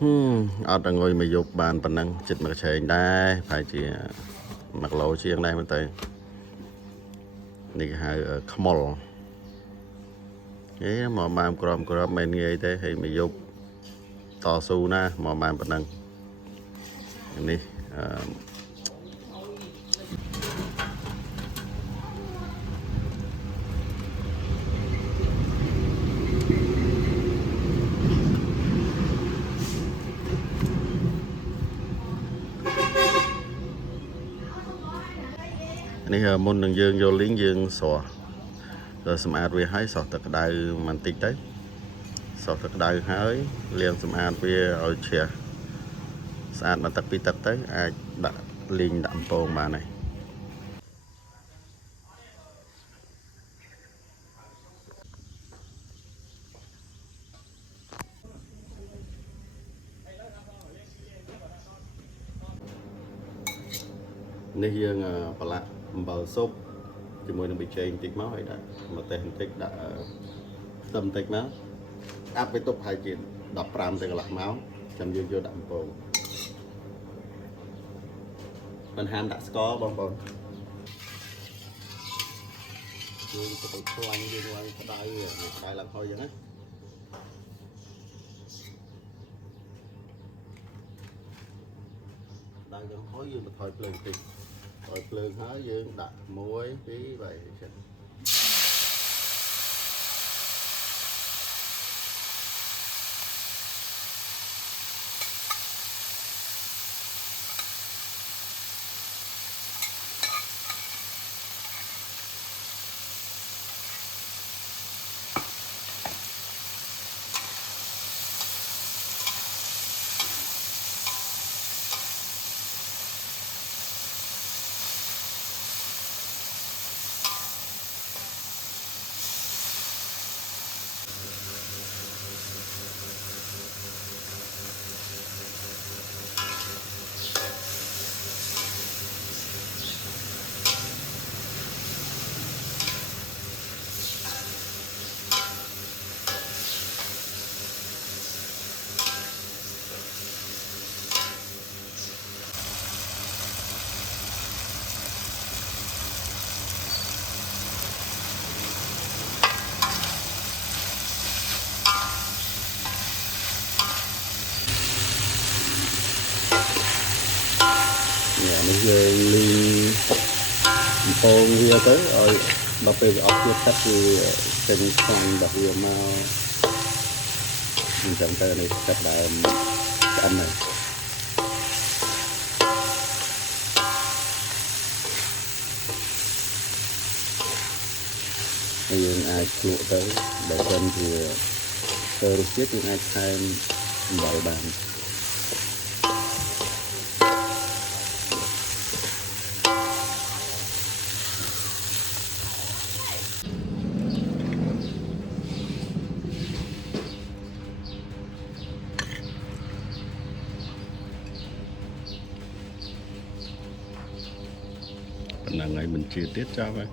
ở đang ngồi mà dục bàn phần năng chật mà chạy đá phải chỉ mặc lỗ chiêng đây mới tay này hai khmol cái mà mang crom men nghe thế hay mà dục to su na mà mang phần năng này này môn đường dương vô lính dương sò rồi xem ad về hái sò thật đại màn tích đấy sò thật đại hái liền xem ad về ở chè sàn mà tắc pi tắc tới ai đã linh đậm pong mà nàyនេះយើងប្រឡាក់អំបិលស៊ុបជាមួយនឹងប៊ីចេងតិចមកហើយដាក់ម្ទេសបន្តិចដាក់ខ្ទឹមបន្តិចមកអាប់ទៅទុកហើយជា15ទៅកន្លះម៉ោងចាំយើងយកដាក់អំពងមិនហាមដាក់ស្ករបងប្អូនយើងទៅខ្លាញ់យើងឡើងក្តៅឡើងហុយចឹងណាដល់យើងហុយយើងបន្ថយភ្លើងតិចឲ្យភ្លើងហើយយើងដាក់1 2 3ចឹងនេះយើងលីងពងវាទៅឲ្យដល់ពេលវាអស់ជាតិទឹកគឺចេញខ្លាំងដល់វាមកអញ្ចឹងទៅនេះទឹកដើមឆ្អិនហើយយើងអាចភ្លក់ទៅបើមិនជាទៅរសជាតិយើងអាចថែមអំបិលបានហ្នឹងហើយមិនជាទៀតចប់ហើយ